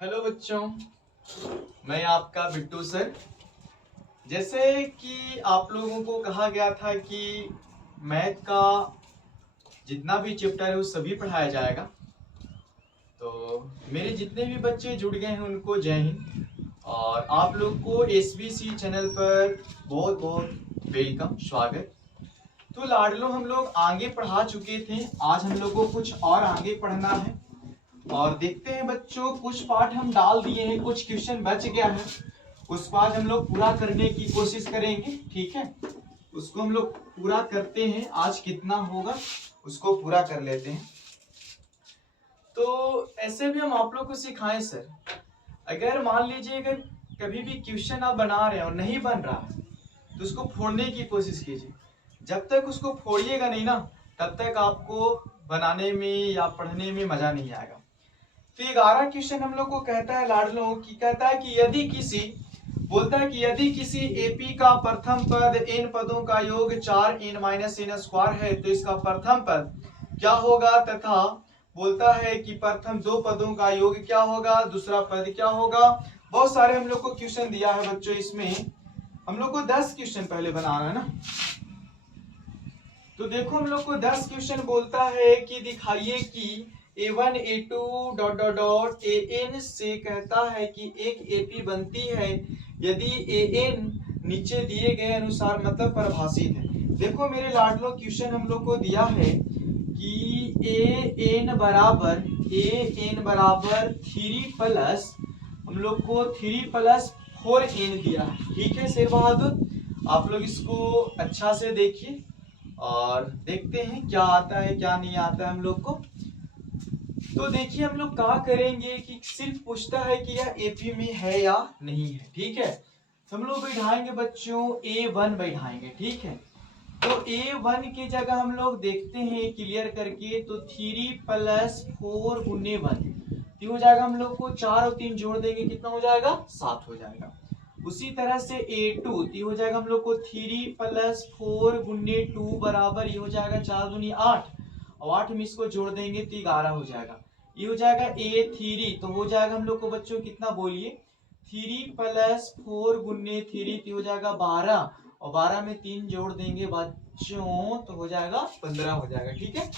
Hello बच्चों, मैं आपका बिट्टू सर। जैसे कि आप लोगों को कहा गया था कि मैथ का जितना भी चैप्टर है वो सभी पढ़ाया जाएगा। तो मेरे जितने भी बच्चे जुड़ गए हैं उनको जय हिंद। और आप लोग को एसबीसी चैनल पर बहुत बहुत वेलकम, स्वागत। तो लाडलो, हम लोग आगे पढ़ा चुके थे, आज हम लोग को कुछ और आगे पढ़ना है। और देखते हैं बच्चों, कुछ पार्ट हम डाल दिए हैं, कुछ क्वेश्चन बच गया है, उसको आज हम लोग पूरा करने की कोशिश करेंगे। ठीक है, उसको हम लोग पूरा करते हैं, आज कितना होगा उसको पूरा कर लेते हैं। तो ऐसे भी हम आप लोग को सिखाएं सर, अगर मान लीजिए अगर कभी भी क्वेश्चन आप बना रहे हैं और नहीं बन रहा है तो उसको फोड़ने की कोशिश कीजिए। जब तक उसको फोड़िएगा नहीं ना, तब तक आपको बनाने में या पढ़ने में मजा नहीं आएगा। तो 11 क्वेश्चन हम लोग को कहता है लाडलो की, कहता है कि यदि किसी, बोलता है कि यदि किसी एपी का प्रथम पद n पदों का योग 4n माइनस n स्क्वायर है तो इसका प्रथम पद क्या होगा, तथा बोलता है कि प्रथम दो पदों का योग क्या होगा, दूसरा पद क्या होगा। बहुत सारे हम लोग को क्वेश्चन दिया है बच्चों, इसमें हम लोग को 10 क्वेश्चन पहले बनाना है ना। तो देखो हम लोग को 10 क्वेश्चन बोलता है कि दिखाइए कि a1 a2 dot dot dot an से कहता है कि एक एपी बनती है यदि an नीचे दिए गए अनुसार मतलब परिभाषित है। देखो मेरे लाडलो, क्वेश्चन हम लोग को दिया है कि an बराबर 3 प्लस, हम लोग को 3 प्लस 4n दिया है। ठीक है शेर बहादुर, आप लोग इसको अच्छा से देखिए और देखते हैं क्या आता है क्या नहीं आता है हम लोग को। तो देखिए हम लोग क्या करेंगे कि सिर्फ पूछता है कि यह एपी में है या नहीं है। ठीक है, तो हम लोग बैठाएंगे बच्चों a1 बैठाएंगे। ठीक है, तो a1 की जगह हम लोग देखते हैं क्लियर करके, तो 3 प्लस 4 गुने 1 हो जाएगा। हम लोग को 4 और 3 जोड़ देंगे, कितना हो जाएगा, 7 हो जाएगा। उसी तरह से a2 हो जाएगा हम लोग को 3 प्लस 4 गुने 2 बराबर ये हो जाएगा 4 दूनी 8, और 8 में इसको जोड़ देंगे तो 11 हो जाएगा। ये हो जाएगा a3, तो हो जाएगा हम लोग को बच्चों कितना, बोलिए, 3 प्लस 4 गुने 3 हो जाएगा 12, और 12 में 3 जोड़ देंगे बच्चों तो हो जाएगा 15 हो जाएगा। ठीक है,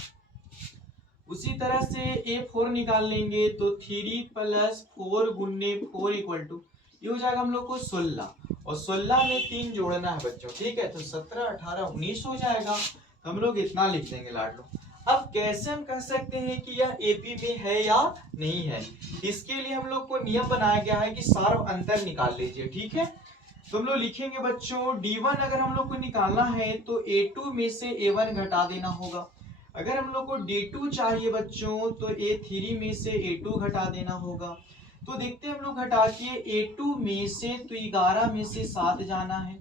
उसी तरह से a4 निकाल लेंगे तो 3 प्लस 4 गुने 4 इक्वल टू ये हो जाएगा हम लोग को 16, और 16 में 3 जोड़ना है बच्चों। ठीक है, तो 17 18 19 हो जाएगा। तो हम लोग इतना लिख देंगे लाडलो। अब कैसे हम कह सकते हैं कि यह एपी में है या नहीं है, इसके लिए हम लोग को नियम बनाया गया है कि सार्व अंतर निकाल लीजिए। ठीक है, तो हम लोग लिखेंगे बच्चों d1 अगर हम लोग को निकालना है तो a2 में से a1 घटा देना होगा। अगर हम लोग को d2 चाहिए बच्चों तो a3 में से a2 घटा देना होगा। तो देखते हैं हम लोग घटा के, a2 में से तो 11 में से 7 जाना है,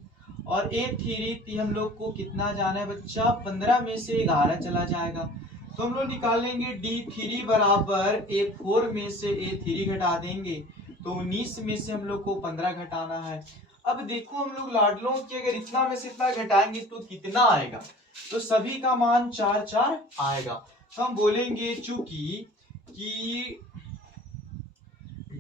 और a3 हम लोग को कितना जाना है बच्चा, 15 में से 11 चला जाएगा। तो हम लोग निकाल लेंगे d3 बराबर a4 में से a3 घटा देंगे तो 19 में से हम लोग को 15 घटाना है। अब देखो हम लोग लाडलों की अगर इतना में से इतना घटाएंगे तो कितना आएगा, तो सभी का मान 4 4 आएगा। तो हम बोलेंगे चूंकि कि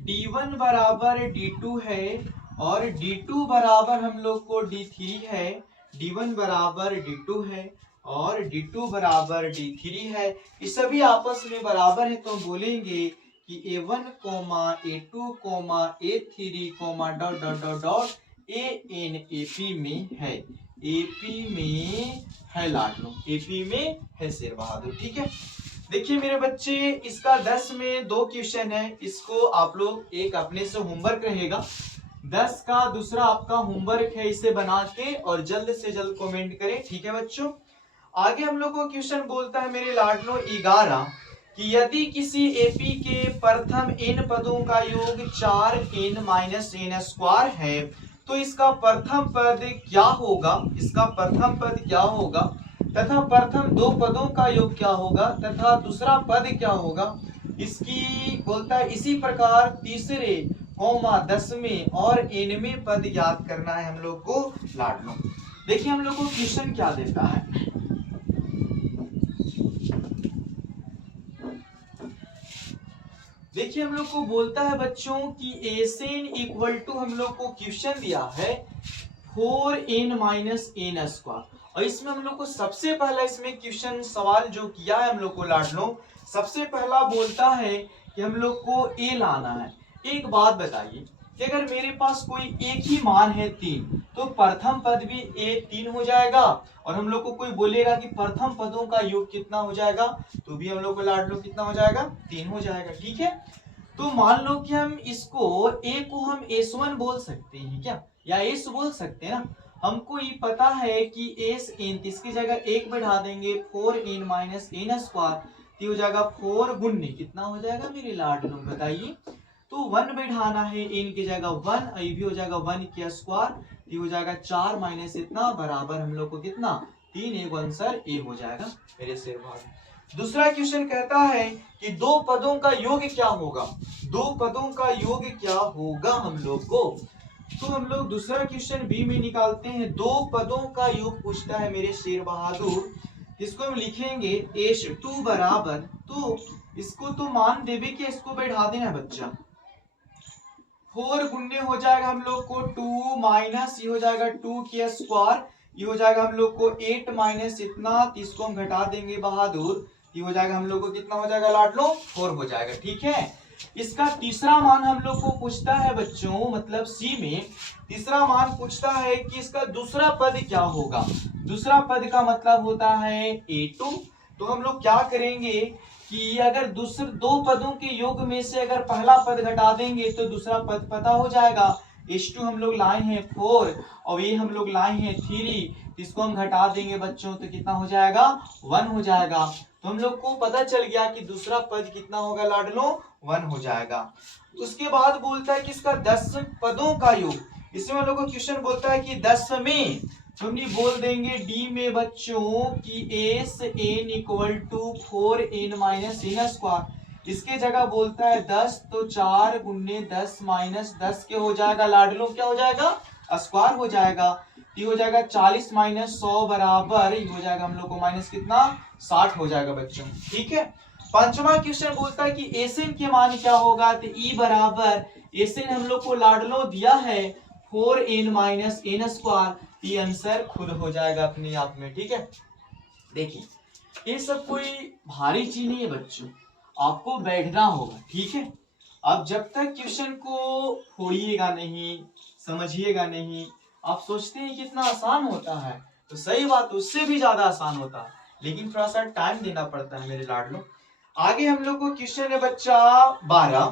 d1 बराबर d2 है और d2 बराबर हम लोग को d3 है, d1 बराबर d2 है और d2 बराबर d3 है, ये सभी आपस में बराबर है। तो हम बोलेंगे कि a1 a2 a3 dot dot dot dot an AP में है, AP में है लाडलो, AP में है शेर बहादुर। ठीक है, देखिए मेरे बच्चे, इसका 10 में 2 क्वेश्चन है, इसको आप लोग एक अपने से होमवर्क रहेगा, 10 का दूसरा आपका होमवर्क है, इसे बना के और जल्द से जल्द कमेंट करें। ठीक है बच्चों, आगे हम लोग को क्वेश्चन बोलता है मेरे लाडलो 11 कि यदि किसी एपी के प्रथम n पदों का योग 4n माइनस n स्क्वायर है तो इसका प्रथम पद क्या होगा, इसका प्रथम पद क्या होगा, तथा प्रथम दो पदों का योग क्या होगा तथा दूसरा पद क्या होगा। इसकी बोलता है इसी प्रकार तीसरे 10वें और nवें पद याद करना है हम लोग को लाडलो। देखिए हम लोग को क्वेश्चन क्या देता है, देखिए हम लोग को बोलता है बच्चों कि एन इक्वल टू हम लोग को क्वेश्चन दिया है 4n माइनस एन स्क्वायर, और इसमें हम लोग को सबसे पहला इसमें क्वेश्चन सवाल जो किया है हम लोग को लाडलो, सबसे पहला बोलता है कि हम लोग को ए लाना है। एक बात बताइए कि अगर मेरे पास कोई एक ही मान है 3, तो प्रथम पद भी ए 3 हो जाएगा, और हम लोग को कोई बोलेगा कि प्रथम पदों का योग कितना हो जाएगा, तो भी हम लोग को लाडलो कितना हो जाएगा, 3 हो जाएगा। ठीक है, तो मान लो कि हम इसको ए को हम S1 बोल सकते हैं क्या, या एस बोल सकते हैं ना। हमको ये पता है कि एस एन, इसकी जगह एक बैठा देंगे 4n माइनस एन स्क्वायर, हो जाएगा 4 गुन्ने कितना हो जाएगा मेरे लाडलो बताइए, तो 1 बैठाना है एन की जगह 1, ये भी हो जाएगा 1 के स्क्वायर, हो जाएगा 4 माइनस इतना बराबर हम लोग को कितना 3, एक आंसर ए हो जाएगा मेरे शेर भाग। दूसरा क्वेश्चन कहता है कि दो पदों का योग क्या होगा, दो पदों का योग क्या होगा हम लोग को, तो हम लोग दूसरा क्वेश्चन बी में निकालते हैं। दो पदों का योग पूछता है मेरे शेर बहादुर, इसको हम लिखेंगे H2 बराबर, तो इसको तो मान देवे कि इसको बैठा देना बच्चा, 4 गुन्ने हो जाएगा हम लोग को 2 माइनस ये हो जाएगा 2 के स्क्वायर, ये हो जाएगा हम लोग को 8 माइनस इतना, इसको हम घटा देंगे बहादुर, ये हो जाएगा हम लोग को कितना हो जाएगा लाडलो 4 हो जाएगा। ठीक है, इसका तीसरा मान हम लोग को पूछता है बच्चों, मतलब सी में तीसरा मान पूछता है कि इसका दूसरा पद क्या होगा। दूसरा पद का मतलब होता है A2, तो हम लोग क्या करेंगे कि अगर दूसरे दो पदों के योग में से अगर पहला पद घटा देंगे तो दूसरा पद पता हो जाएगा। H2 हम लोग लाए हैं 4 और ये हम लोग लाए हैं 3, इसको हम घटा देंगे बच्चों तो कितना हो जाएगा 1 हो जाएगा। तो हम लोग को पता चल गया कि दूसरा पद कितना होगा लाडलो 1 हो जाएगा। उसके बाद बोलता है कि इसका 10 पदों का योग, इसमें हम लोग को क्वेश्चन बोलता है कि 10 में, तो हम बोल देंगे डी में बच्चों कि S N equal to 4n minus N square, इसके जगह बोलता है 10, तो 4 गुन्ने 10 माइनस 10 के हो जाएगा लाडलो क्या हो जाएगा स्क्वायर हो जाएगा, ये हो जाएगा 40 माइनस 100 बराबर, ये हो जाएगा हम लोग को माइनस कितना 60 हो जाएगा बच्चों। ठीक है, पांचवा क्वेश्चन बोलता है कि एसएन के मान क्या होगा, तो ई बराबर एसएन हम लोग को लाडलो दिया है 4n माइनस एन स्क्वायर, ये आंसर खुद हो जाएगा अपने आप में। ठीक है, देखिए ये सब कोई भारी चीज नहीं है बच्चों, आपको बैठना होगा। ठीक है, अब जब तक क्वेश्चन को फोड़िएगा नहीं, समझिएगा नहीं, आप सोचते हैं कितना आसान होता है, तो सही बात उससे भी ज्यादा आसान होता है, लेकिन थोड़ा सा टाइम देना पड़ता है मेरे लाडलो। आगे हम लोग को क्वेश्चन है बच्चा 12,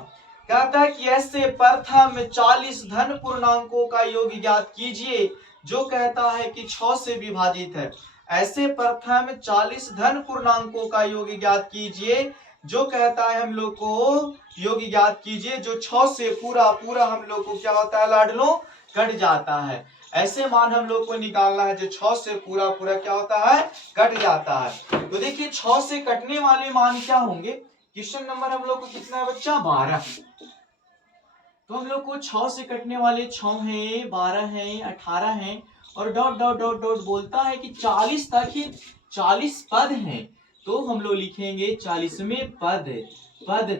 कहता है कि ऐसे प्रथम 40 धन पूर्णांकों का योग ज्ञात कीजिए जो कहता है कि 6 से विभाजित है। ऐसे प्रथम 40 धन पूर्णांकों का योग ज्ञात कीजिए जो कहता है हम लोग को योग ज्ञात कीजिए जो 6 से पूरा पूरा हम लोग को क्या होता है लाडलो कट जाता है। ऐसे मान हम लोग को निकालना है जो 6 से पूरा पूरा क्या होता है कट जाता है। तो देखिए 6 से कटने वाले मान क्या होंगे, क्वेश्चन नंबर हम लोग को कितना है बच्चा 12, तो हम लोग को 6 से कटने वाले 6 हैं 12 हैं 18 हैं, और डॉट डॉट डॉट डॉट बोलता है कि 40 तक ही 40 पद हैं, तो हम लोग लिखेंगे 40वें पद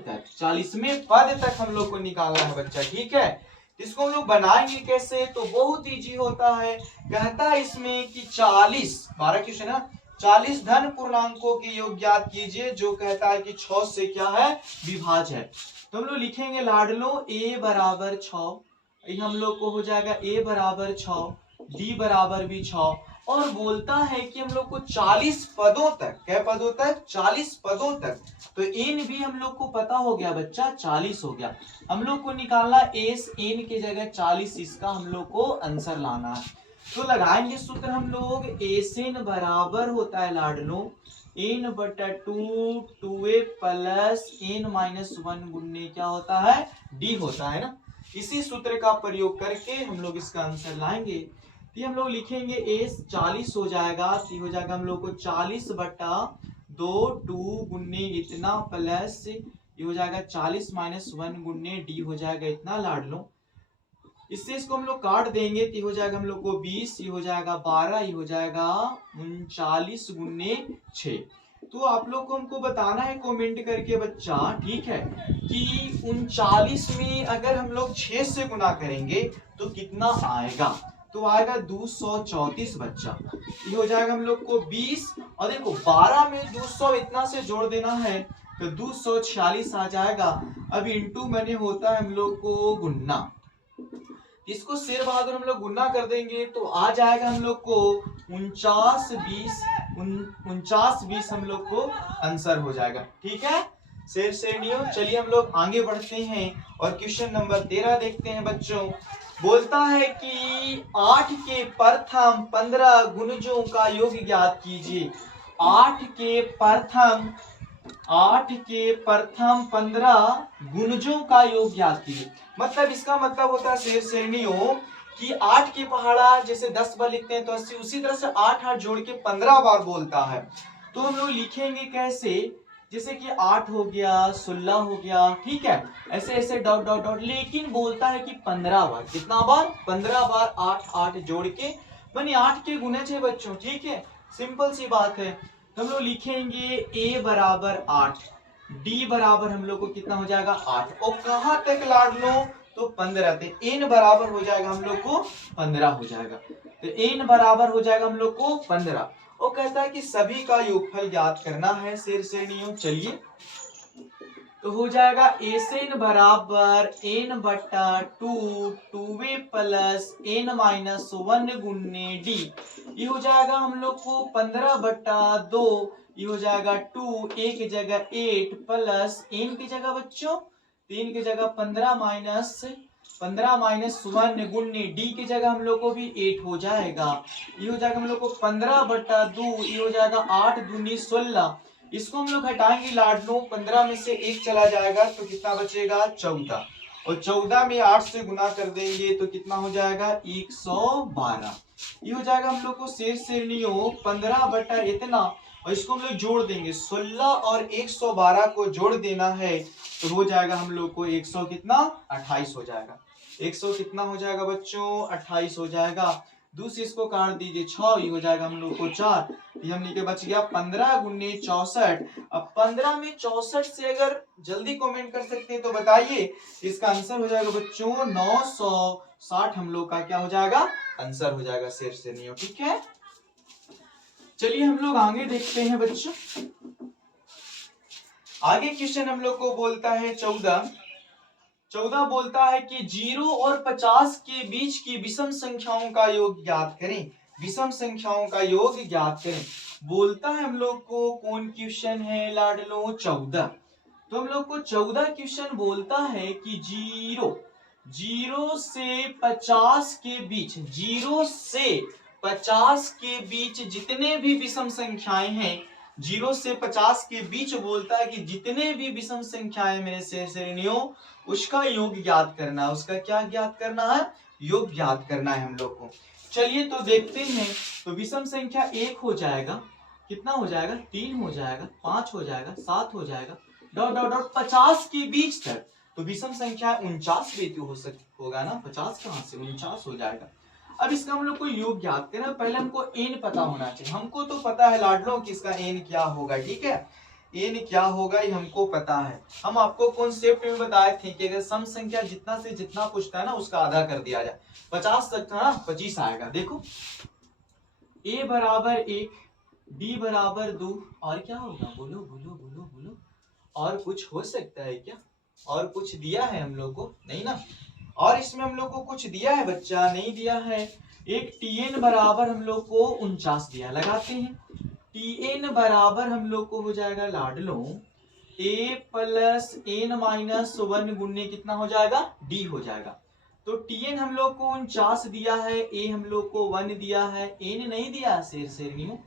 तक, 40वें पद तक हम लोग को निकालना है बच्चा। ठीक है, इसको हम लोग बनाएंगे कैसे, तो बहुत इजी होता है। कहता है इसमें कि 40 12 क्वेश्चन है, 40 धन पूर्णांकों के योग ज्ञात कीजिए जो कहता है कि 6 से क्या है विभाज्य है। तो हम लोग लिखेंगे लाडलो a बराबर 6, हम लोग को हो जाएगा a बराबर 6, d बराबर भी 6, और बोलता है कि हम लोग को 40 पदों तक, क्या पदों तक 40 पदों तक, तो n भी हम लोग को पता हो गया बच्चा 40 हो गया। हम लोग को निकालना एस एन के जगह 40, इसका हम लोग को आंसर लाना है। तो लगाएंगे सूत्र हम लोग, एस एन बराबर होता है लाडलो n बटा 2a प्लस n माइनस 1 गुन्ने क्या होता है d होता है ना। इसी सूत्र का प्रयोग करके हम लोग इसका आंसर लाएंगे। तो हम लोग लिखेंगे s 40 हो जाएगा, तो हो जाएगा हम लोग को 40 बटा 2 गुन्ने इतना प्लस ये हो जाएगा 40 माइनस 1 गुन्ने d हो जाएगा इतना लाडलो। इससे इसको हम लोग काट देंगे तो हो जाएगा हम लोग को 20, ये हो जाएगा 12, ये हो जाएगा 39 गुन्ने 6। तो आप लोग को हमको बताना है कमेंट करके बच्चा, ठीक है, कि 39 में अगर हम लोग 6 से गुना करेंगे तो कितना आएगा। तो आएगा 234 बच्चा। ये हो जाएगा हम लोग को 20, और देखो 12 में 200 इतना से जोड़ देना है तो 246 आ जाएगा। अब इंटू मैंने होता है हम लोग को गुन्ना, इसको शेर बहादुर हम लोग गुन्ना कर देंगे तो आ जाएगा हम लोग को 49 20 हम लोग को आंसर हो जाएगा। ठीक है शेर श्रेणियों, चलिए हम लोग आगे बढ़ते हैं और क्वेश्चन नंबर 13 देखते हैं बच्चों। बोलता है कि 8 के प्रथम 15 गुणजों का योग ज्ञात कीजिए। 8 के प्रथम 15 गुणजों का योग ज्ञात कीजिए। मतलब इसका मतलब होता है शेर श्रेणियों कि 8 के पहाड़ा जैसे 10 बार लिखते हैं तो 80, उसी तरह से 8 जोड़ के 15 बार बोलता है। तो हम लोग लिखेंगे कैसे, जैसे कि 8 हो गया, 16 हो गया, ठीक है, ऐसे ऐसे डॉट डॉट डॉट, लेकिन बोलता है कि 15 बार। कितना बार? 15 बार 8 जोड़ के, माने 8 के गुणज है बच्चों। ठीक है, सिंपल सी बात है। तो हम लोग लिखेंगे a बराबर 8, d बराबर हम लोग को कितना हो जाएगा 8, और कहां तक लाड लो तो 15 तक, n बराबर हो जाएगा हम लोग को 15 हो जाएगा। तो n बराबर हो जाएगा हम लोग को 15। वो कहता है कि सभी का योगफल ज्ञात करना है शेर श्रेणियों। चलिए तो हो जाएगा एन बराबर n बटा 2 2a plus n minus 1 गुन्ने d। ये हो जाएगा हम लोग को 15 बटा 2, ये हो जाएगा 2, a की जगह 8 प्लस n की जगह बच्चों 3 की जगह 15 माइनस 1 गुन्ने d की जगह हम लोग को भी 8 हो जाएगा। ये हो जाएगा हम लोग को 15 बटा 2, ये हो जाएगा 8 दूनी 16। इसको हम लोग हटाएंगे लाडलो, 15 में से 1 चला जाएगा तो कितना बचेगा 14, और 14 में 8 से गुना कर देंगे तो कितना हो जाएगा 112। ये हो जाएगा हम लोग को शेर श्रेणियों 15 बटा इतना, और इसको हम लोग जोड़ देंगे 16 और 112 को जोड़ देना है तो हो जाएगा हम लोग को 100 कितना 28 हो जाएगा। 100 कितना हो जाएगा बच्चों 28 हो जाएगा। दूसरे इसको काट दीजिए 6, ये हो जाएगा हम लोग को 4, ये हम लिखे बच गया 15 गुने 64। अब 15 में 64 से अगर जल्दी कमेंट कर सकते हैं तो बताइए, इसका आंसर हो जाएगा बच्चों 960 हम लोग का क्या हो जाएगा आंसर हो जाएगा शेर श्रेणियों। ठीक है, चलिए हम लोग आगे देखते हैं बच्चों। आगे क्वेश्चन हम लोग को बोलता है 14 बोलता है कि 0 और 50 के बीच की विषम संख्याओं का योग ज्ञात करें। विषम संख्याओं का योग ज्ञात करें बोलता है हम लोग को। कौन क्वेश्चन है लाडलो 14। तो हम लोग को 14 क्वेश्चन बोलता है कि 0 से 50 के बीच, 0 से 50 के बीच जितने भी विषम संख्याएं हैं, 0 से 50 के बीच बोलता है कि जितने भी विषम संख्याएं मेरे शेर श्रेणियों उसका योग ज्ञात करना है। उसका क्या ज्ञात करना है? योग ज्ञात करना है हम लोग को। चलिए तो देखते हैं। तो विषम संख्या 1 हो जाएगा, कितना हो जाएगा 3 हो जाएगा, 5 हो जाएगा, 7 हो जाएगा, डॉट डॉट डॉट 50 के बीच तक। तो विषम संख्या 49 भी तो होगा ना, 50 कहां से 49 हो जाएगा। अब इसका हम लोग को योग ज्ञात करना, पहले हमको एन पता होना चाहिए। हमको तो पता है लाडलो कि इसका एन क्या होगा, ठीक है, एन क्या होगा ये हमको पता है। हम आपको कॉन्सेप्ट में बताए थे कि अगर सम संख्या जितना से जितना पूछता है ना उसका आधा कर दिया जाए। 50 तक था ना, 25 आएगा। देखो a बराबर 1, d बराबर 2, और क्या होगा बोलो बोलो बोलो बोलो, और कुछ हो सकता है क्या? और कुछ दिया है हम लोग को? नहीं ना। और इसमें हम लोग को कुछ दिया है बच्चा? नहीं दिया है। एक tn बराबर हम लोग को 49 दिया, लगाते हैं। tn बराबर हम लोग को हो जाएगा लाडलो a प्लस n माइनस 1 गुन्ने कितना हो जाएगा d हो जाएगा। तो tn हम लोग को 49 दिया है, a हम लोग को 1 दिया है, n नहीं दिया शेर श्रेणियों,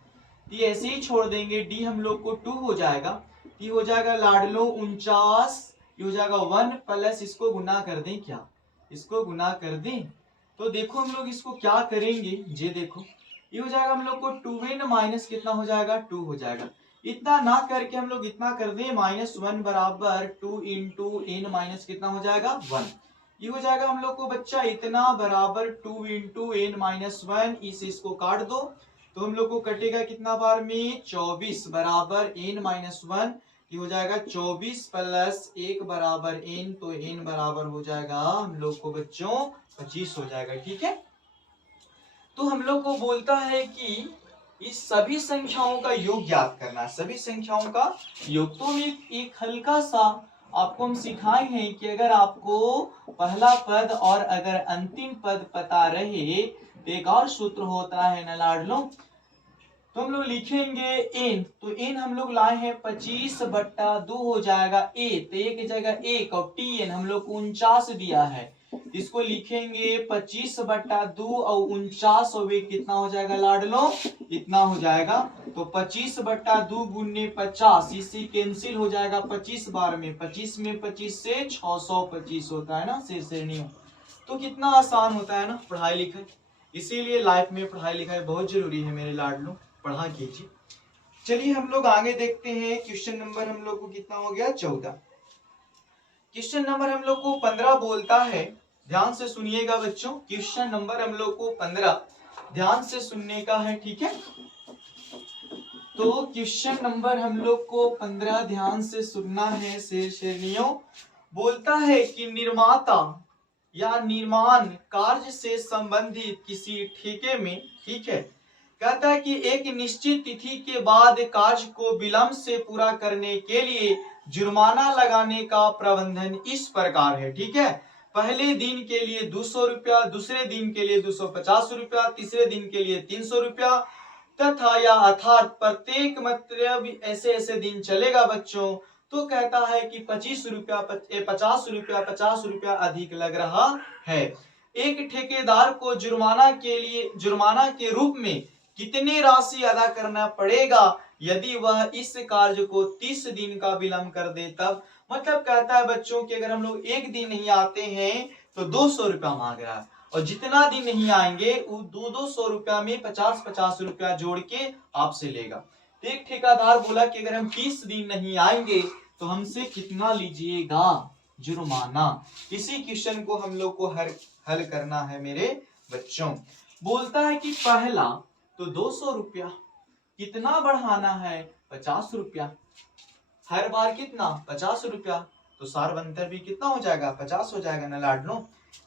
तो ऐसे ही छोड़ देंगे। d हम लोग को 2 हो जाएगा, ये हो जाएगा लाडलो 49, ये हो जाएगा 1 प्लस इसको गुना कर दें, क्या इसको गुना कर दें तो देखो हम लोग इसको क्या करेंगे, ये देखो ये हो जाएगा हम लोग को 2n माइनस कितना हो जाएगा 2 हो जाएगा। इतना ना करके हम लोग इतना कर दें -1 बराबर 2 इंटू n माइनस कितना हो जाएगा 1। ये हो जाएगा हम लोग को बच्चा इतना बराबर 2 इंटू n माइनस 1, इसको काट दो तो हम लोग को कटेगा कितना बार में 24 बराबर n-1, ये हो जाएगा 24 प्लस 1 बराबर n, तो n बराबर हो जाएगा हम लोग को बच्चों 25 हो जाएगा। ठीक है, तो हम लोग को बोलता है कि इस सभी संख्याओं का योग ज्ञात करना है, सभी संख्याओं का योग। तो एक हल्का सा आपको हम सिखाए हैं कि अगर आपको पहला पद और अगर अंतिम पद पता रहे तो एक और सूत्र होता है ना लाडलो, तो हम लोग लिखेंगे n, तो n हम लोग लाए हैं 25/2 हो जाएगा a, तो a की जगह 1 और tn हम लोग को 49 दिया है, इसको लिखेंगे 25/2 और 49 और वे कितना हो जाएगा लाडलो, इतना हो जाएगा। तो 25/2 गुने 50, इससे कैंसिल हो जाएगा 25 बार में, 25 में 25 से 625 होता है ना श्रेणियों। तो कितना आसान होता है ना पढ़ाई लिखाई, इसीलिए लाइफ में पढ़ाई लिखाई बहुत जरूरी है मेरे लाडलो, पढ़ा कीजिए। चलिए हम लोग आगे देखते हैं, क्वेश्चन नंबर हम लोग को कितना हो गया 14। क्वेश्चन नंबर हम लोग को 15 बोलता है, ध्यान से सुनिएगा बच्चों, क्वेश्चन नंबर हम लोग को 15 ध्यान से सुनने का है। ठीक है, तो क्वेश्चन नंबर हम लोग को 15 ध्यान से सुनना है श्रेणियों। बोलता है कि निर्माता या निर्माण कार्य से संबंधित किसी ठेके में, ठीक है, कहता है कि एक निश्चित तिथि के बाद कार्य को विलंब से पूरा करने के लिए जुर्माना लगाने का प्रबंधन इस प्रकार है। ठीक है, पहले दिन के लिए 200 रुपया, दूसरे दिन के लिए 250 रुपया, तीसरे दिन के लिए 300 रुपया तथा या अर्थात प्रत्येक मतलब ऐसे ऐसे दिन चलेगा बच्चों। तो कहता है कि 25 रुपया 50 रुपया अधिक लग रहा है। एक ठेकेदार को जुर्माना के रूप में कितनी राशि अदा करना पड़ेगा यदि वह इस कार्य को 30 दिन का विलंब कर दे तब। मतलब कहता है बच्चों कि अगर हम लोग एक दिन नहीं आते हैं तो 200 रुपया मांग रहा है, और जितना दिन नहीं आएंगे वो 200 रुपया में 50 रुपया जोड़ के आपसे लेगा। एक ठेकेदार बोला कि अगर हम 30 दिन नहीं आएंगे तो हमसे कितना लीजिएगा जुर्माना। इसी क्वेश्चन को हम लोग को हल करना है मेरे बच्चों। बोलता है कि पहला तो 200 रुपया, कितना बढ़ाना है 50 रुपया, हर बार कितना 50 रुपया, तो सारबंतर भी कितना हो जाएगा 50 हो जाएगा ना लाडलो।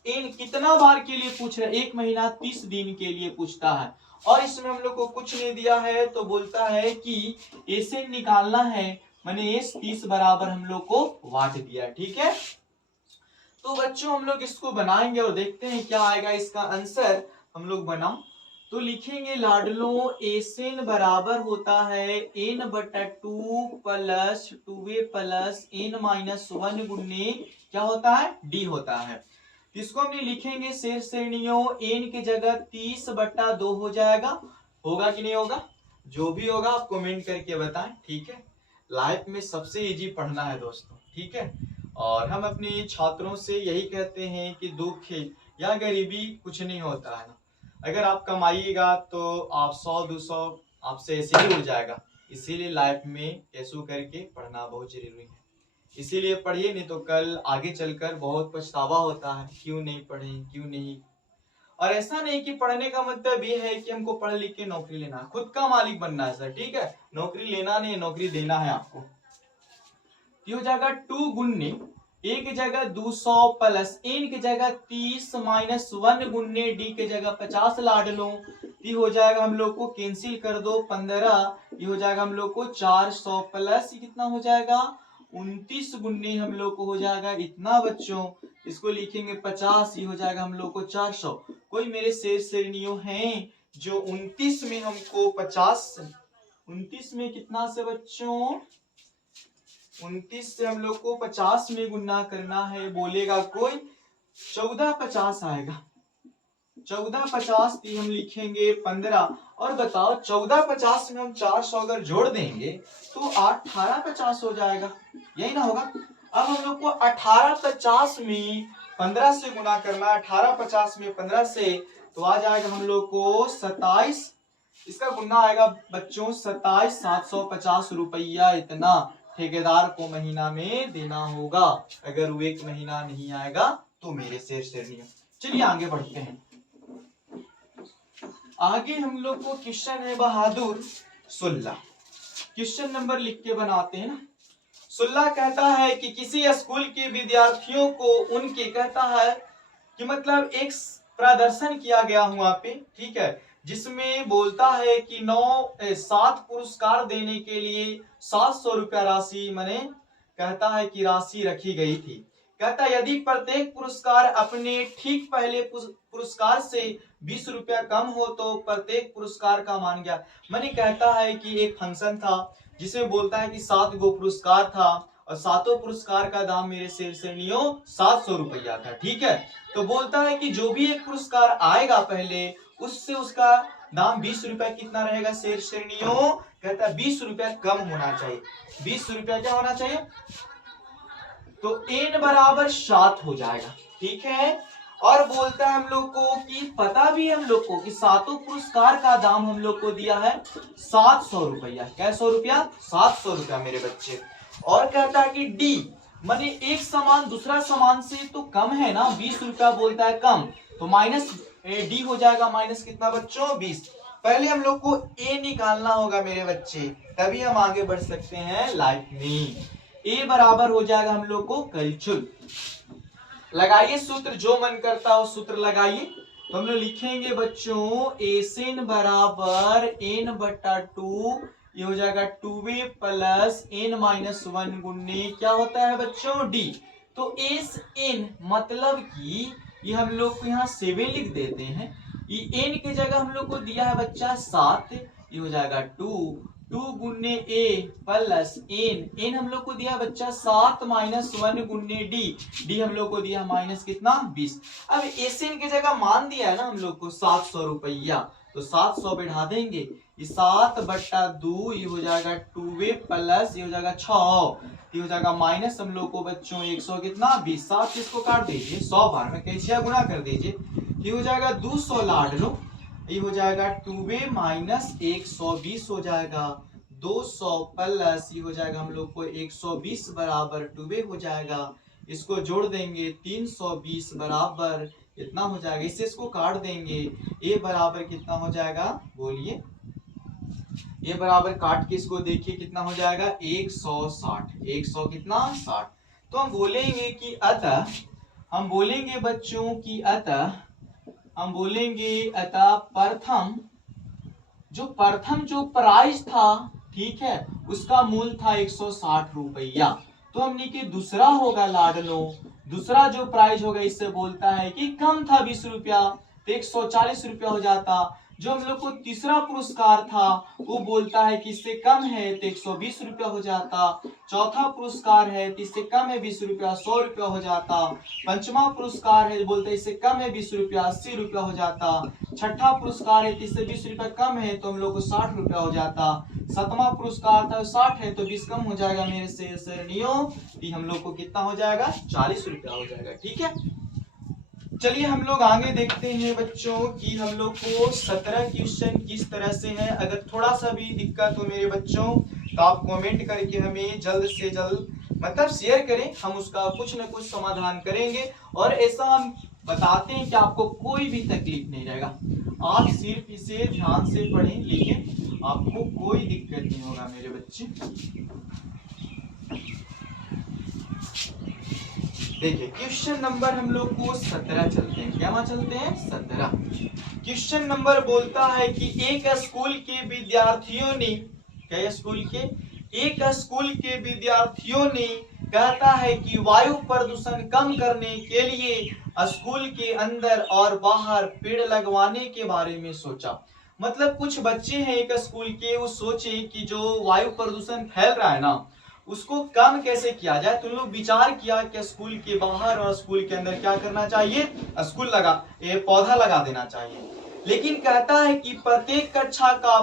इन कितना बार के लिए पूछ रहे, एक महीना 30 दिन के लिए पूछता है, और इसमें हम लोग को कुछ नहीं दिया है, तो बोलता है कि ऐसे निकालना है, मैंने 30 बराबर हम लोग को वाट दिया। ठीक है, तो बच्चों हम लोग इसको बनाएंगे और देखते हैं क्या आएगा इसका आंसर। हम लोग बनाओ तो लिखेंगे लाडलो एन बराबर होता है n/2 plus 2a plus n-1 गुने क्या होता है d होता है। इसको हम लिखेंगे शेष श्रेणियों, n की जगह 30/2 हो जाएगा। होगा कि नहीं होगा, जो भी होगा आप कमेंट करके बताएं। ठीक है, लाइफ में सबसे इजी पढ़ना है दोस्तों। ठीक है, और हम अपने छात्रों से यही कहते हैं कि दुख या गरीबी कुछ नहीं होता है ना, अगर आप कमाइएगा तो आप 100-200 आपसे ऐसे ही उड़ जाएगा। इसीलिए लाइफ में ऐसो करके पढ़ना बहुत जरूरी है, इसीलिए पढ़िए, नहीं तो कल आगे चलकर बहुत पछतावा होता है, क्यों नहीं पढ़े क्यों नहीं। और ऐसा नहीं कि पढ़ने का मतलब ये है कि हमको पढ़ लिख के नौकरी लेना, खुद का मालिक बनना है सर। ठीक है, नौकरी लेना नहीं, नौकरी देना है आपको। ये हो जाएगा 2 गुने ए की जगह 200 प्लस n की जगह 30 माइनस 1 गुने d की जगह 50 लाड लो। ये हो जाएगा हम लोग को कैंसिल कर दो 15, ये हो जाएगा हम लोग को 400 प्लस कितना हो जाएगा 29 गुने हम लोग को हो जाएगा इतना बच्चों। इसको लिखेंगे 50, ये हो जाएगा हम लोग को 400। कोई मेरे शेष श्रेणियों हैं जो 29 में हमको 50, 29 में कितना से बच्चों 29 से हम लोग को 50 में गुना करना है, बोलेगा कोई 1450 आएगा। 1450 की हम लिखेंगे 15, और बताओ 1450 में हम 400 अगर जोड़ देंगे तो 1850 हो जाएगा, यही ना होगा। अब हम लोग को 1850 में 15 से गुना करना, 1850 में 15 से तो आ जाएगा हम लोग को 27, इसका गुना आएगा बच्चों 27,750 रुपया। इतना ठेकेदार को महीना में देना होगा, अगर वो एक महीना नहीं आएगा तो मेरे शेर श्रेणियों। चलिए आगे बढ़ते हैं। आगे हम लोग को क्वेश्चन है बहादुर 16। क्वेश्चन नंबर लिख के बनाते हैं ना। 16 कहता है कि किसी स्कूल के विद्यार्थियों को उनके कहता है कि मतलब एक प्रदर्शन किया गया वहां पे, ठीक है, जिसमें बोलता है कि 7 पुरस्कार देने के लिए 700 रुपया राशि मैंने कहता है कि राशि रखी गई थी। कहता है यदि प्रत्येक पुरस्कार अपने ठीक पहले पुरस्कार से 20 रुपया कम हो तो प्रत्येक पुरस्कार का मान क्या। मैंने कहता है कि एक फंक्शन था जिसमें बोलता है कि 7 गो पुरस्कार था और 7 पुरस्कार का दाम मेरे श्रेणियों 700 रुपया था, ठीक है। तो बोलता है कि जो भी एक पुरस्कार आएगा पहले उससे उसका दाम 20 रुपया कितना रहेगा श्रेणियों, कहता है 20 रुपया कम होना चाहिए। 20 रुपया क्या होना चाहिए, तो n बराबर 7 हो जाएगा, ठीक है। और बोलता है हम लोग को कि पता भी हम लोग को कि 7 पुरस्कार का दाम हम लोग को दिया है 700 रुपया। क्या 100 रुपया, 700 रुपया मेरे बच्चे। और कहता है कि डी माने एक सामान दूसरा सामान से तो कम है ना, 20 रुपया बोलता है कम, तो माइनस डी हो जाएगा, माइनस कितना बच्चों 20। पहले हम लोग को ए निकालना होगा मेरे बच्चे, तभी हम आगे बढ़ सकते हैं लाइफ में। ए बराबर हो जाएगा हम लोग को कलचुल। लगाइए सूत्र, जो मन करता हो सूत्र लगाइए। तो हम लोग लिखेंगे बच्चों एन बराबर n बटा 2, ये हो जाएगा 2a प्लस n-1 गुन्ने क्या होता है बच्चों डी। तो एस एन मतलब कि ये हम लोग को यहाँ 7 लिख देते हैं। ये n की जगह हम लोग को दिया है बच्चा 7, ये हो जाएगा 2 गुन्ने ए प्लस एन हम लोग को दिया बच्चा 7-1 गुन्ने डी हम लोग को दिया माइनस कितना 20। अब एस एन की जगह मान दिया है ना हम लोग को 700 रुपया, तो 700 बढ़ा देंगे, ये 7 बटा 2, ये हो जाएगा 2a प्लस ये हो जाएगा 6, ये हो जाएगा माइनस हम लोग को बच्चों 100 कितना 20। 7 इसको काट दीजिए 100 बार में, कैसे गुना कर दीजिए, ये हो जाएगा 200 लाड लो, ये हो जाएगा 2a माइनस 120 हो जाएगा 200 प्लस ये हो जाएगा हम लोग को 120 बराबर 2a हो जाएगा। इसको जोड़ देंगे 320 बराबर कितना हो जाएगा, इससे इसको काट देंगे, a बराबर कितना हो जाएगा बोलिए, a बराबर काट के इसको देखिए कितना हो जाएगा 160, 100 कितना 60। तो हम बोलेंगे कि अतः, हम बोलेंगे बच्चों की अतः, हम बोलेंगे अतः प्रथम जो प्राइस था, ठीक है, उसका मूल्य था 160 रुपया। तो हमने कि दूसरा होगा लाडलो, दूसरा जो प्राइस होगा इससे बोलता है कि कम था 20 रुपया, तो 140 रुपया हो जाता। जो हम लोग को तीसरा पुरस्कार था वो बोलता है कि इससे कम है तो 120 रुपया हो जाता। चौथा पुरस्कार है तो इससे कम है 20 रुपया, 100 रुपया हो जाता। पंचमा पुरस्कार है बोलते इससे कम है 20 रुपया, 80 रुपया हो जाता। छठा पुरस्कार है तो इससे 20 रुपया कम है तो हम लोग को 60 रुपया हो जाता। सातवां पुरस्कार था 60 है तो 20 कम हो जाएगा मेरे से श्रेणियों, हम लोग को कितना हो जाएगा 40 रुपया हो जाएगा, ठीक है। चलिए हम लोग आगे देखते हैं बच्चों कि हम लोग को 17 क्वेश्चन किस तरह से है। अगर थोड़ा सा भी दिक्कत हो मेरे बच्चों तो आप कमेंट करके हमें जल्द से जल्द मतलब शेयर करें, हम उसका कुछ न कुछ समाधान करेंगे। और ऐसा हम बताते हैं कि आपको कोई भी तकलीफ नहीं रहेगा, आप सिर्फ इसे ध्यान से पढ़ें, लेकिन आपको कोई दिक्कत नहीं होगा मेरे बच्चे। देखिए क्वेश्चन नंबर हम लोग को 17 चलते हैं, क्या चलते हैं 17। क्वेश्चन नंबर बोलता है कि एक स्कूल के विद्यार्थियों ने, क्या स्कूल के विद्यार्थियों ने कहता है कि वायु प्रदूषण कम करने के लिए स्कूल के अंदर और बाहर पेड़ लगवाने के बारे में सोचा। मतलब कुछ बच्चे हैं एक स्कूल के, वो सोचे कि जो वायु प्रदूषण फैल रहा है ना उसको कम कैसे किया जाए। तो लोग विचार किया कि स्कूल के बाहर और स्कूल के अंदर क्या करना चाहिए, पौधा लगा देना चाहिए। लेकिन कहता है कि प्रत्येक कक्षा का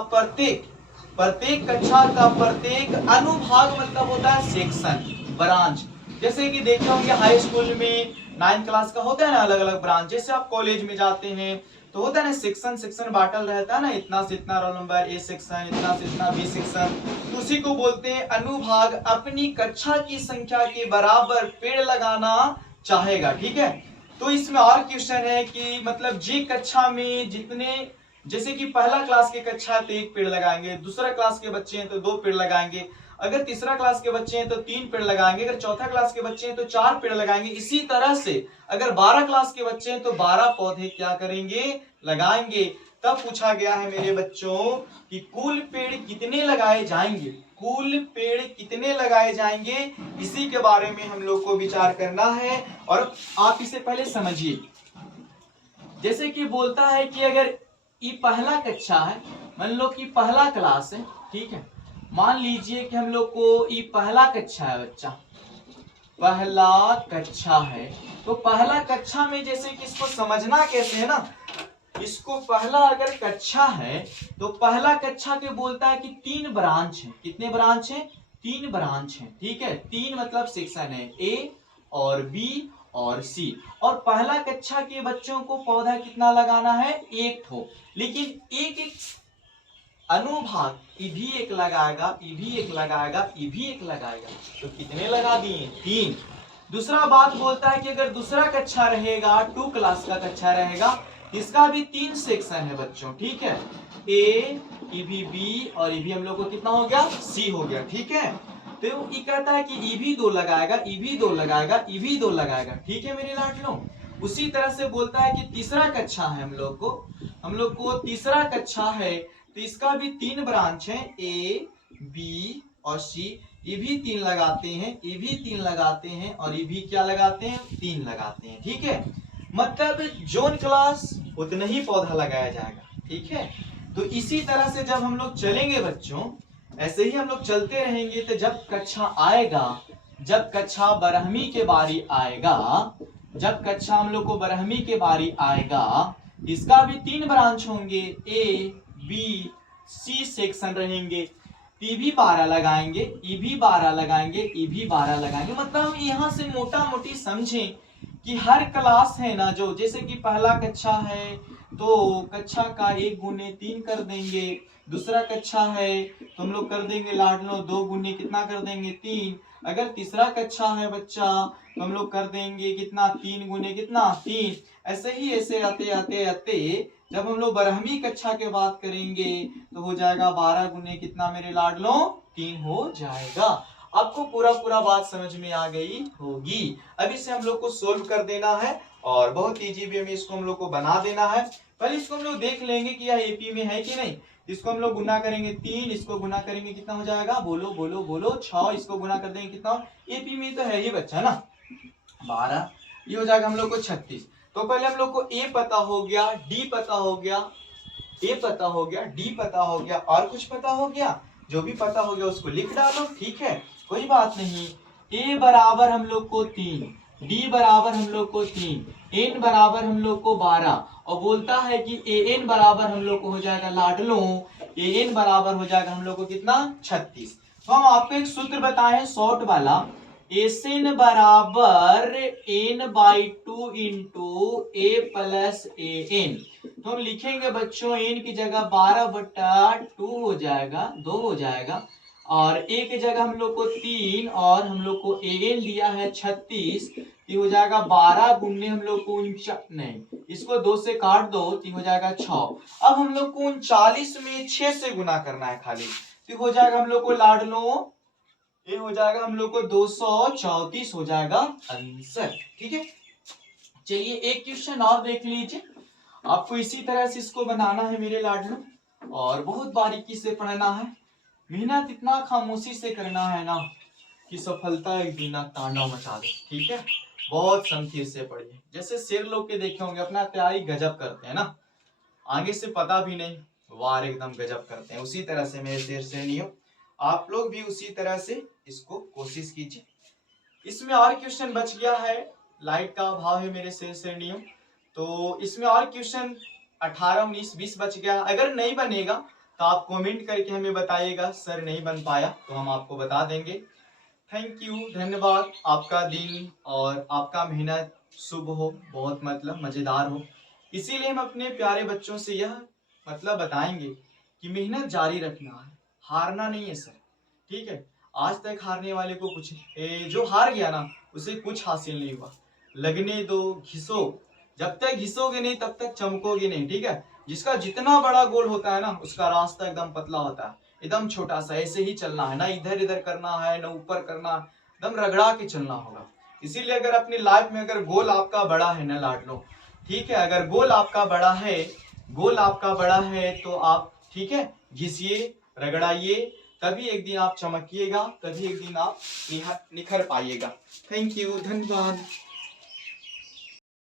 प्रत्येक अनुभाग मतलब होता है सेक्शन, ब्रांच। जैसे कि देखे होंगे हाई स्कूल में 9th क्लास का होता है ना अलग अलग ब्रांच, जैसे आप कॉलेज में जाते हैं तो होता है ना सेक्शन बाटल रहता है ना, इतना से इतना रोल नंबर ए सेक्शन, इतना से इतना बी सेक्शन, तो उसी को बोलते हैं अनुभाग अपनी कक्षा की संख्या के बराबर पेड़ लगाना चाहेगा, ठीक है। तो इसमें और क्वेश्चन है कि मतलब जी कक्षा में जैसे कि पहला क्लास की कक्षा है तो 1 पेड़ लगाएंगे, दूसरा क्लास के बच्चे हैं तो 2 पेड़ लगाएंगे, अगर तीसरा क्लास के बच्चे हैं तो 3 पेड़ लगाएंगे, अगर चौथा क्लास के बच्चे हैं तो 4 पेड़ लगाएंगे। इसी तरह से अगर 12 क्लास के बच्चे हैं तो 12 पौधे क्या करेंगे, लगाएंगे। तब पूछा गया है मेरे बच्चों कि कुल पेड़ कितने लगाए जाएंगे, कुल पेड़ कितने लगाए जाएंगे, इसी के बारे में हम लोग को विचार करना है। और आप इसे पहले समझिए। जैसे कि बोलता है कि अगर ये पहला कक्षा है, मान लो कि पहला क्लास है, ठीक है, मान लीजिए कि हम लोग को ये पहला कक्षा है बच्चा, पहला कक्षा है, तो पहला कक्षा में जैसे कि इसको समझना कैसे है ना, इसको पहला अगर कक्षा है तो पहला कक्षा के बोलता है कि 3 ब्रांच है। कितने ब्रांच है, 3 ब्रांच है, ठीक है, 3 मतलब सेक्शन है, ए और बी और सी। और पहला कक्षा के बच्चों को पौधा कितना लगाना है, 1 ठो, लेकिन एक एक अनुभाग, ई भी एक लगाएगा, ई भी एक लगाएगा, ई भी एक लगाएगा, तो कितने लगा दिए, 3। दूसरा बात बोलता है कि अगर दूसरा कक्षा रहेगा, 2 क्लास का कक्षा रहेगा, इसका भी 3 सेक्शन है बच्चों, ठीक है, ए, ई भी बी और ई भी हम लोग को कितना हो गया, सी हो गया, ठीक है। तो ये कहता है कि ई भी 2 लगाएगा, ई भी 2 लगाएगा, ई भी 2 लगाएगा, ठीक है मेरे लाडलों। उसी तरह से बोलता है कि तीसरा कक्षा है हम लोग को तीसरा कक्षा है, तो इसका भी 3 ब्रांच है, ए, बी और सी, ये भी 3 लगाते हैं, ये भी 3 लगाते हैं और ये भी क्या लगाते हैं, 3 लगाते हैं, ठीक है। मतलब जोन क्लास उतना ही पौधा लगाया जाएगा, ठीक है। तो इसी तरह से जब हम लोग चलेंगे बच्चों, ऐसे ही हम लोग चलते रहेंगे, तो जब कक्षा आएगा, जब कक्षा 12वीं के बारी आएगा, जब कक्षा हम लोग को 12वीं के बारी आएगा, इसका भी 3 ब्रांच होंगे, ए, बी, सी सेक्शन रहेंगे, ई भी 12 लगाएंगे, ई भी 12 लगाएंगे, ई भी 12 लगाएंगे। मतलब हम यहाँ से मोटा मोटी समझें कि हर क्लास है ना, जो जैसे कि पहला कक्षा है तो कक्षा का 1 गुने 3 कर देंगे, दूसरा कक्षा है तो हम लोग कर देंगे लाडलो 2 गुने कितना कर देंगे, 3। अगर तीसरा कक्षा है बच्चा तो हम लोग कर देंगे कितना, 3 गुने कितना, 3। ऐसे ही ऐसे आते आते आते जब हम लोग 12वीं कक्षा के बात करेंगे तो हो जाएगा 12 गुने कितना मेरे लाडलो, 3 हो जाएगा। आपको पूरा पूरा बात समझ में आ गई होगी। अब इसे हम लोग को सोल्व कर देना है और बहुत इजी वे में इसको हम लोग को बना देना है। पहले इसको हम लोग देख लेंगे कि यह एपी में है कि नहीं। इसको हम लोग गुना करेंगे 3, इसको गुना करेंगे कितना हो जाएगा, बोलो बोलो बोलो 6, इसको गुना कर देंगे कितना, एपी में तो है ही बच्चा ना 12, ये हो जाएगा हम लोग को 36। तो पहले हम लोग को ए पता हो गया, डी पता हो गया, ए पता हो गया, डी पता हो गया, और कुछ पता हो गया, जो भी पता हो गया उसको लिख डालो, ठीक है, कोई बात नहीं। ए बराबर हम लोग को 3, डी बराबर हम लोग को 3, एन बराबर हम लोग को 12, और बोलता है कि ए एन बराबर हम लोग को हो जाएगा लाडलो, ए एन बराबर हो जाएगा हम लोग को कितना, 36। तो हम आपको एक सूत्र बताए शॉर्ट वाला, एन बराबर N by 2 into A plus A N. तो हम लिखेंगे बच्चों एन की जगह 12/2 हो जाएगा, 2 हो जाएगा, और ए की जगह हम लोग को 3 और हम लोग को ए एन दिया है 36, तो हो जाएगा 12 गुने हम लोग को 49, नहीं इसको 2 से काट दो तो हो जाएगा 6। अब हम लोग को 39 में 6 से गुना करना है खाली, तो हो जाएगा हम लोग को लाडलो, ये हो जाएगा हम लोग को 234 हो जाएगा आंसर, ठीक है। चलिए एक क्वेश्चन और देख लीजिए, आपको इसी तरह से इसको बनाना है मेरे लाडलो, और बहुत बारीकी से पढ़ना है, मेहनत इतना खामोशी से करना है ना कि सफलता एक दिन तांडव मचा दे, ठीक है। बहुत संकीर्ण से पढ़िए, जैसे शेर लोग के देखे होंगे अपना तैयारी गजब करते हैं ना, आगे से पता भी नहीं वार एकदम गजब करते हैं, उसी तरह से मेरे शेर से नहीं हो, आप लोग भी उसी तरह से इसको कोशिश कीजिए। इसमें और क्वेश्चन बच गया है, लाइट का अभाव है मेरे शेर श्रेणियों, तो इसमें और क्वेश्चन 18, 19, 20 बच गया। अगर नहीं बनेगा तो आप कमेंट करके हमें बताइएगा सर नहीं बन पाया, तो हम आपको बता देंगे। थैंक यू, धन्यवाद। आपका दिन और आपका मेहनत शुभ हो, बहुत मतलब मजेदार हो। इसीलिए हम अपने प्यारे बच्चों से यह मतलब बताएंगे कि मेहनत जारी रखना है, हारना नहीं है सर, ठीक है। आज तक हारने वाले को कुछ, जो हार गया ना उसे कुछ हासिल नहीं हुआ, लगने दो, घिसो, जब तक घिसोगे नहीं तब तक चमकोगे नहीं, ठीक है। जिसका जितना बड़ा गोल होता है ना, उसका रास्ता एकदम पतला होता है, एकदम छोटा सा। ऐसे ही चलना है, ना इधर इधर करना है, ना ऊपर करना, एकदम रगड़ा के चलना होगा। इसीलिए अगर अपनी लाइफ में अगर गोल आपका बड़ा है ना लाडलो, ठीक है, अगर गोल आपका बड़ा है, गोल आपका बड़ा है तो आप, ठीक है, घिसिए, रगड़ाइए, तभी एक दिन आप चमकिएगा, तभी एक दिन आप निखर पाइएगा। थैंक यू, धन्यवाद।